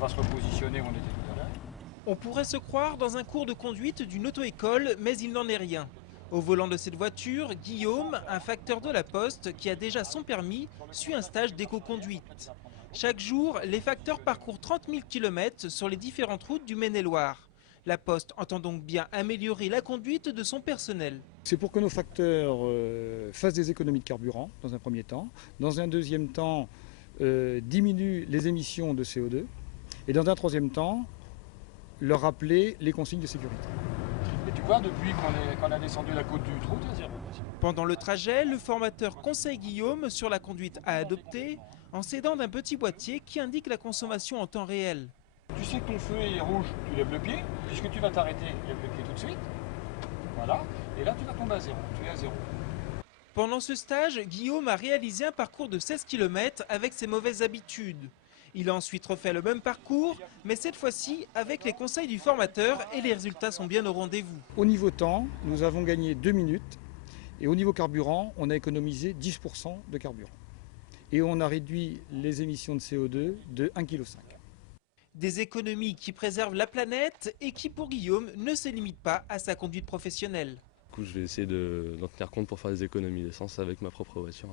va se repositionner où on était tout à l'heure. On pourrait se croire dans un cours de conduite d'une auto-école, mais il n'en est rien. Au volant de cette voiture, Guillaume, un facteur de la Poste qui a déjà son permis, suit un stage d'éco-conduite. Chaque jour, les facteurs parcourent 30 000 km sur les différentes routes du Maine-et-Loire. La Poste entend donc bien améliorer la conduite de son personnel. C'est pour que nos facteurs fassent des économies de carburant dans un premier temps. Dans un deuxième temps, diminuent les émissions de CO2. Et dans un troisième temps, leur rappeler les consignes de sécurité. Et tu vois, depuis qu'on a descendu la côte du Trou, tu as zéro. Pendant le trajet, le formateur conseille Guillaume sur la conduite à adopter en s'aidant d'un petit boîtier qui indique la consommation en temps réel. Tu sais que ton feu est rouge, tu lèves le pied. Puisque tu vas t'arrêter, lève le pied tout de suite. Voilà. Et là, tu vas tomber à zéro. Tu es à zéro. Pendant ce stage, Guillaume a réalisé un parcours de 16 km avec ses mauvaises habitudes. Il a ensuite refait le même parcours, mais cette fois-ci avec les conseils du formateur et les résultats sont bien au rendez-vous. Au niveau temps, nous avons gagné 2 minutes. Et au niveau carburant, on a économisé 10% de carburant. Et on a réduit les émissions de CO2 de 1,5 kg. Des économies qui préservent la planète et qui, pour Guillaume, ne se limitent pas à sa conduite professionnelle. Du coup, je vais essayer d'en tenir compte pour faire des économies d'essence avec ma propre voiture.